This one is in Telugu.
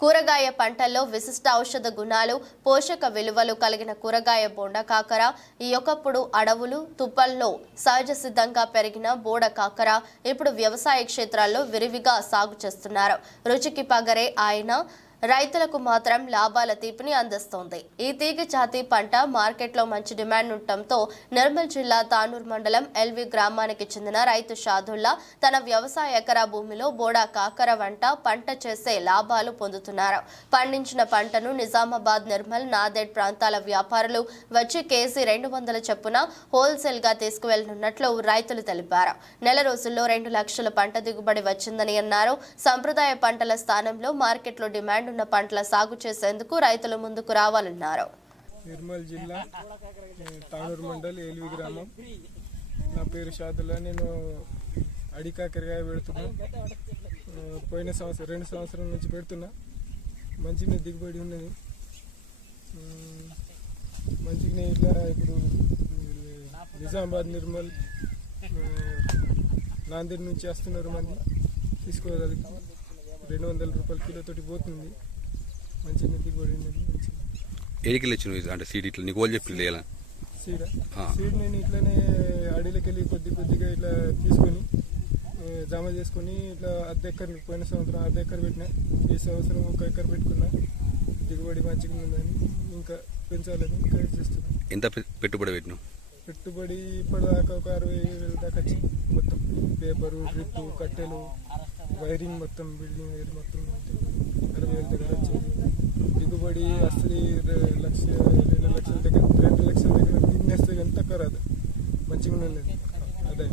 కూరగాయ పంటల్లో విశిష్ట ఔషధ గుణాలు పోషక విలువలు కలిగిన కూరగాయ బోండ కాకర ఈ ఒకప్పుడు అడవులు తుప్పల్లో సహజ సిద్ధంగా పెరిగిన బోడ కాకర ఇప్పుడు వ్యవసాయ క్షేత్రాల్లో విరివిగా సాగు చేస్తున్నారు. రుచికి పగరే ఆయన రైతులకు మాత్రం లాభాల తీపిని అందిస్తోంది. ఈ తీగ జాతి పంట మార్కెట్లో మంచి డిమాండ్ ఉండటంతో నిర్మల్ జిల్లా తానూర్ మండలం ఎల్వి గ్రామానికి చెందిన రైతు షాదుల్లా తన వ్యవసాయ ఎకరా భూమిలో బోడా కాకర వంట పంట చేసే లాభాలు పొందుతున్నారు. పండించిన పంటను నిజామాబాద్ నిర్మల్ నాదేడ్ ప్రాంతాల వ్యాపారులు వచ్చి కేజీ రెండు వందల చొప్పున హోల్సేల్గా తీసుకువెళ్ళనున్నట్లు రైతులు తెలిపారు. నెల రోజుల్లో రెండు లక్షల పంట దిగుబడి వచ్చిందని అన్నారు. సంప్రదాయ పంటల స్థానంలో మార్కెట్లో డిమాండ్ రానున్న పంటల సాగు చేసేందుకు రైతులు ముందుకు రావాలన్నారు. నిర్మల్ జిల్లా తానూరు మండల్ ఏలివి గ్రామం. నా పేరు షాదుల్లా నేను అడికాకరకాయ పెడుతున్నా. పోయిన సంవత్సరం రెండు సంవత్సరం నుంచి పెడుతున్నా. మంచిగా దిగుబడి ఉన్నది. మంచిగా ఇట్లా ఇప్పుడు నిజామాబాద్ నిర్మల్ నాందేడ్ నుంచి వస్తున్నారు మంది. తీసుకోగలుగుతాం రెండు వందల రూపాయల కిలోతోటి పోతుంది. మంచిగా దిగుబడి ఉన్నది మంచిగా. ఏడికి వచ్చిన అంటే సీట్ ఇట్లా నీకు వాళ్ళు చెప్పింది ఎలా సీడ్. సీడ్ నేను ఇట్లానే అడవిలోకి వెళ్ళి కొద్ది కొద్దిగా ఇట్లా తీసుకొని జమ చేసుకొని ఇట్లా అర్ధ ఎకర్ పోయిన సంవత్సరం అర్ధ ఎకర్ పెట్టిన ఈ సంవత్సరం ఒక ఎకర్ పెట్టుకున్నా దిగుబడి మంచిగా ఉందని ఇంకా పెంచాలని ఇంకా చేస్తున్నాను ఎంత పెట్టుబడి పెట్టినావు? పెట్టుబడి ఇప్పటిదాకా ఒక అరవై వేల దాకా వచ్చింది మొత్తం. పేపరు డ్రిప్ కట్టెలు వైరింగ్ మొత్తం బిల్డింగ్ వైర్ మొత్తం అరవై వేల దగ్గర వచ్చింది దిగుబడి అసలు లక్ష రెండు లక్షల దగ్గర రెండు లక్షల దగ్గర తినేస్తే ఎంత తక్కువ రాదు మంచిగా ఉన్నది అదే